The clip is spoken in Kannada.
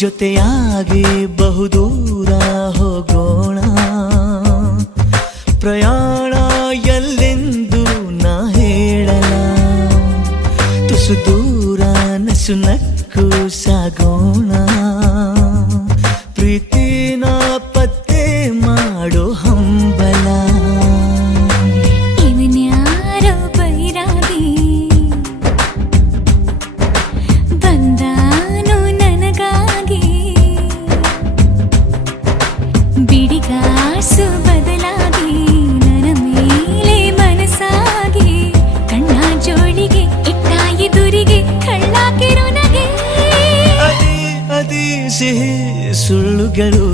ಜೊತೆಯಾಗಿ ಬಹುದೂರ ಹೋಗೋಣ, ಪ್ರಯಾಣ ಎಲ್ಲೆಂದು ನಾ ಹೇಳಲ, ತುಸು ದೂರ ನಸು ನಕ್ಕು ಸಾಗೋಣ, ಪ್ರೀತಿನ ಪತ್ತೆ ಮಾಡೋ ಹಂಬಲ. ಇವನ್ಯಾರೋ ಬೈರಾಗಿ ಬಂದಾನು ನನಗಾಗಿ, ಬಿಡಿಗಾಸು ಬದಲಾಗಿ ನನ್ನ ಮೇಲೆ ಮನಸ್ಸಾಗಿ, ಕಣ್ಣ ಜೋಳಿಗೆ ಇಟ್ಟ ಎದುರಿಗೆ ಕಳ್ಳಾಕಿರು ನಗೆ. ಅದೇ ಸಿಹಿ ಸುಳ್ಳುಗಳು